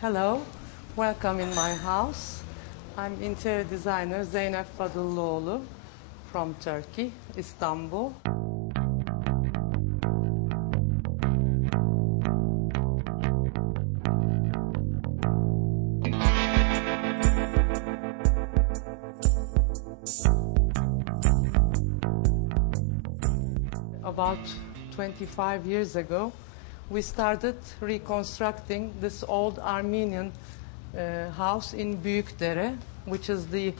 Hello, welcome in my house. I'm interior designer Zeynep Fadıllıoğlu from Turkey, Istanbul. About 25 years ago, we started reconstructing this old Armenian house in Büyükdere, which is the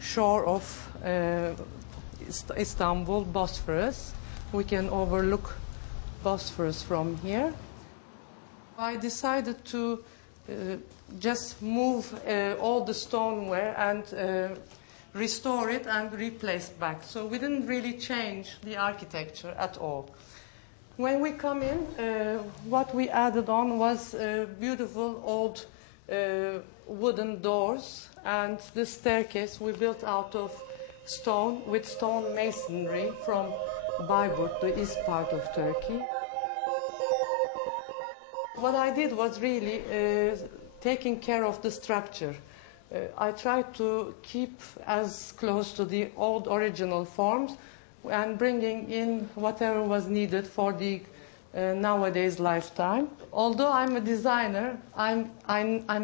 shore of Istanbul, Bosphorus. We can overlook Bosphorus from here. I decided to just move all the stoneware and restore it and replace back. So we didn't really change the architecture at all. When we come in, what we added on was beautiful old wooden doors, and the staircase we built out of stone with stone masonry from Bayburt, the east part of Turkey. What I did was really taking care of the structure. I tried to keep as close to the old original forms and bringing in whatever was needed for the nowadays lifetime. Although I'm a designer, I'm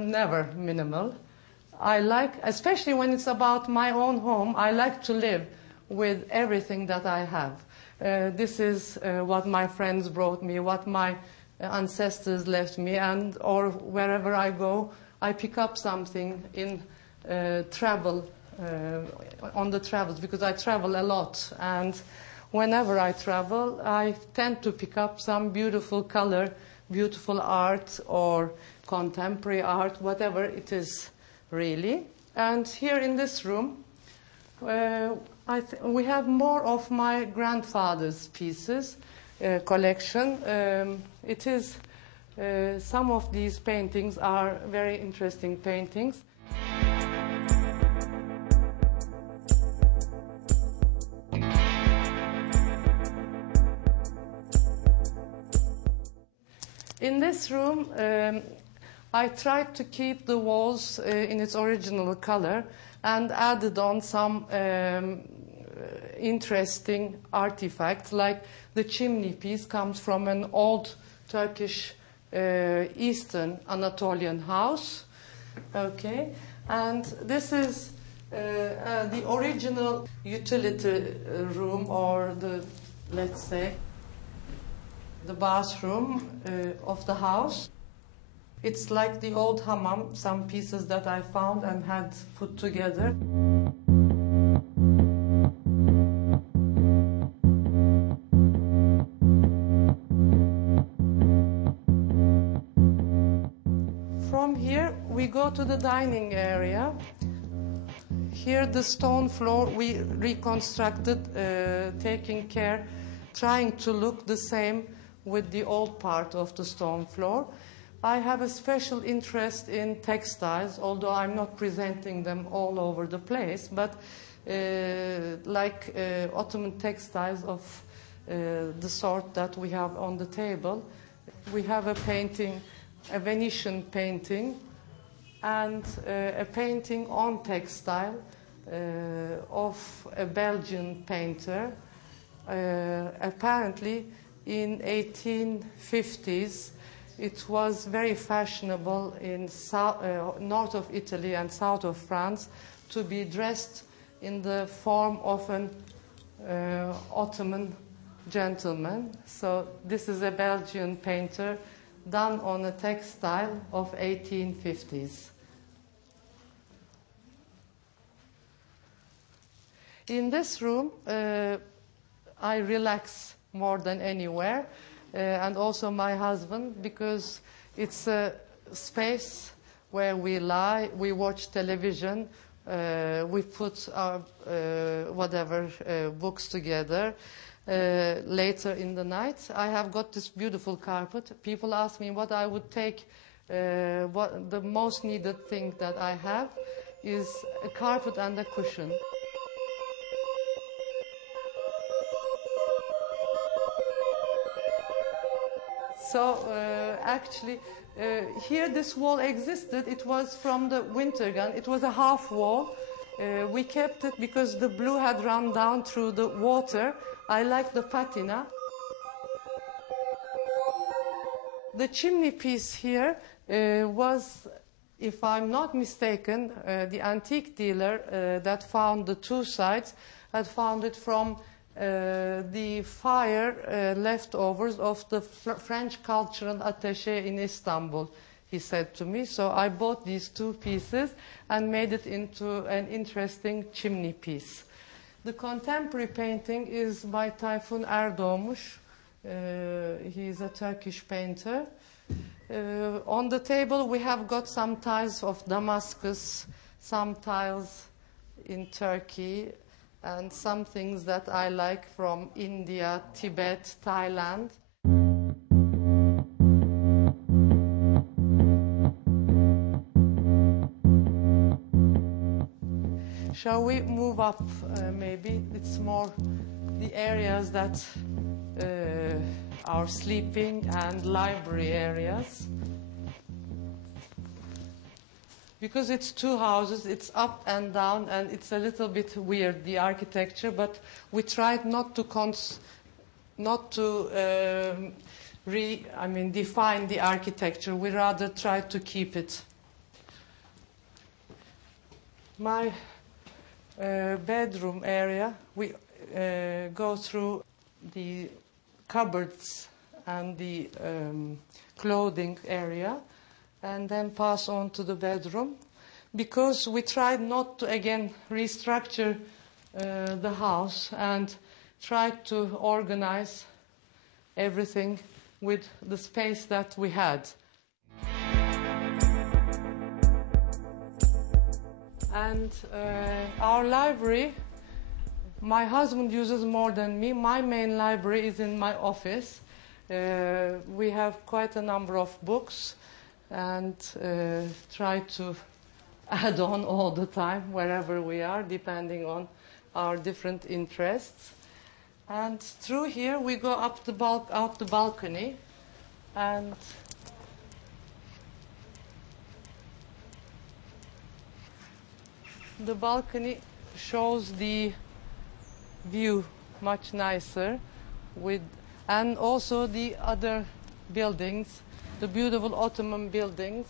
never minimal. I like, especially when it's about my own home, I like to live with everything that I have. This is what my friends brought me, what my ancestors left me, and or wherever I go, I pick up something in travel, on the travels, because I travel a lot, and whenever I travel, I tend to pick up some beautiful color, beautiful art, or contemporary art, whatever it is, really. And here in this room, we have more of my grandfather's pieces collection. It is some of these paintings are very interesting paintings. In this room, I tried to keep the walls in its original color and added on some interesting artifacts, like the chimney piece comes from an old Turkish Eastern Anatolian house. Okay, and this is the original utility room, or the, let's say, the bathroom of the house. It's like the old hammam, some pieces that I found and had put together. From here we go to the dining area. Here the stone floor we reconstructed, taking care, trying to look the same with the old part of the stone floor. I have a special interest in textiles, although I'm not presenting them all over the place, but like Ottoman textiles of the sort that we have on the table. We have a painting, a Venetian painting, and a painting on textile of a Belgian painter. Apparently, in 1850s, it was very fashionable in north of Italy and south of France to be dressed in the form of an Ottoman gentleman. So this is a Belgian painter done on a textile of 1850s. In this room, I relax more than anywhere, and also my husband, because it's a space where we lie, we watch television, we put our books together. Later in the night, I have got this beautiful carpet. People ask me what I would take. What the most needed thing that I have is a carpet and a cushion. So actually, Here this wall existed. It was from the winter gun. It was a half wall. We kept it because the blue had run down through the water. I like the patina. The chimney piece here was, if I'm not mistaken, the antique dealer that found the two sides had found it from the fire leftovers of the French cultural attaché in Istanbul, he said to me. So I bought these two pieces and made it into an interesting chimney piece. The contemporary painting is by Tayfun Erdoğmuş. He's a Turkish painter. On the table we have got some tiles of Damascus, some tiles in Turkey, and some things that I like from India, Tibet, Thailand. Shall we move up maybe? It's more the areas that are sleeping and library areas. Because it's two houses, it's up and down, and it's a little bit weird, the architecture, but we tried not to define the architecture. We rather tried to keep it. My bedroom area, we go through the cupboards and the clothing area, and then pass on to the bedroom, because we tried not to again restructure the house and tried to organize everything with the space that we had. And our library, my husband uses more than me. My main library is in my office. We have quite a number of books, and try to add on all the time wherever we are, depending on our different interests. And through here we go up out the balcony, and the balcony shows the view much nicer, and also the other buildings, the beautiful Ottoman buildings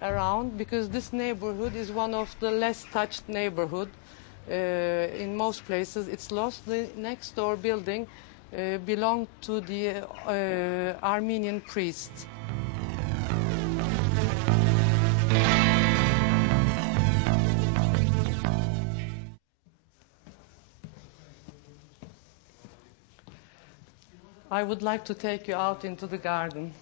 around, because this neighborhood is one of the less touched neighborhood. In most places it's lost. The next door building belonged to the Armenian priests. I would like to take you out into the garden.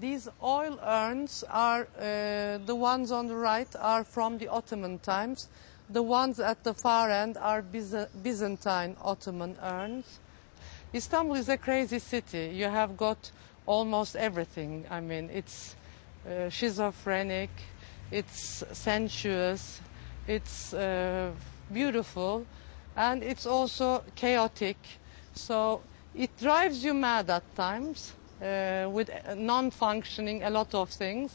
These oil urns are, the ones on the right are from the Ottoman times. The ones at the far end are Byzantine Ottoman urns. Istanbul is a crazy city. You have got almost everything. I mean, it's schizophrenic, it's sensuous, it's beautiful, and it's also chaotic. So it drives you mad at times with non-functioning a lot of things,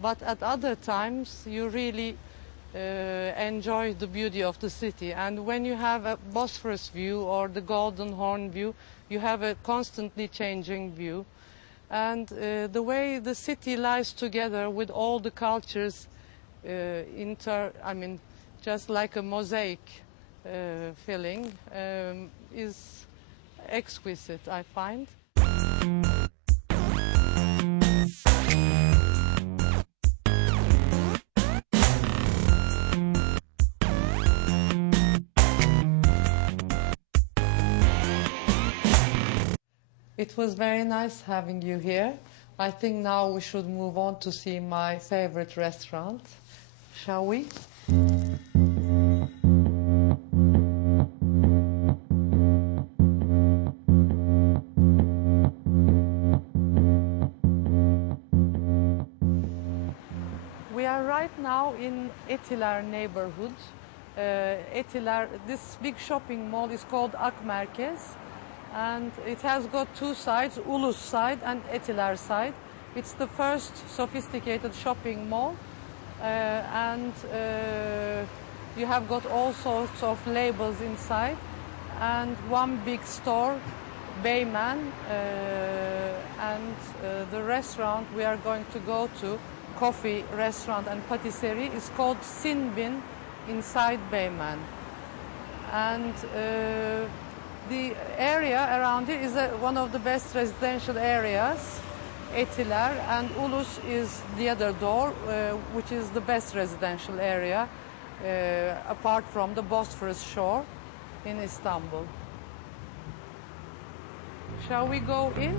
but at other times you really enjoy the beauty of the city. And when you have a Bosphorus view or the Golden Horn view, you have a constantly changing view. And the way the city lies together with all the cultures, just like a mosaic feeling, is exquisite, I find. It was very nice having you here. I think now we should move on to see my favorite restaurant. Shall we? We are right now in Etiler neighborhood. Etiler, this big shopping mall is called Ak Merkez, and it has got two sides, Ulus side and Etiler side. It's the first sophisticated shopping mall, and you have got all sorts of labels inside, and one big store, Beymen, and the restaurant we are going to go to, coffee restaurant and patisserie, is called Sinbin inside Beymen. And the area around it is one of the best residential areas, Etiler, and Ulus is the other door, which is the best residential area, apart from the Bosphorus shore in Istanbul. Shall we go in?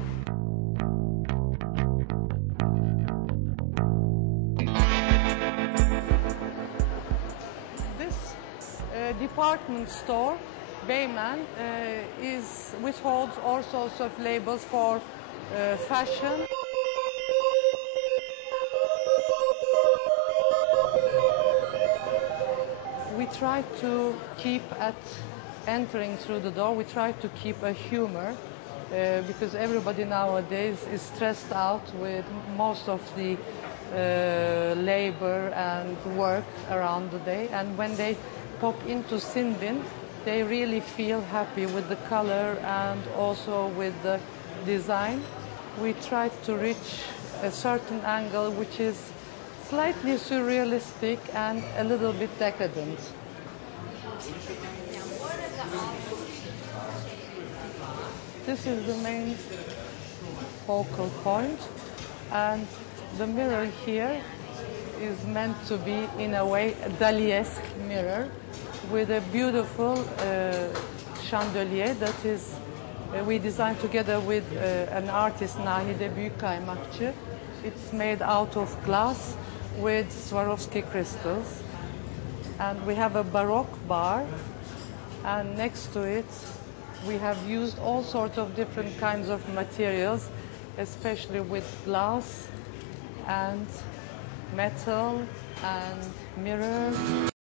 This department store, Beymen, which holds all sorts of labels for fashion. We try to keep at entering through the door, we try to keep a humor because everybody nowadays is stressed out with most of the labor and work around the day, and when they pop into Sinbin, they really feel happy with the color and also with the design. We try to reach a certain angle which is slightly surrealistic and a little bit decadent. This is the main focal point, and the mirror here is meant to be, in a way, a Dali-esque mirror with a beautiful chandelier that is we designed together with an artist, Nahide Büyükkaymakçı. It's made out of glass with Swarovski crystals, and we have a Baroque bar, and next to it we have used all sorts of different kinds of materials, especially with glass and metal and mirrors.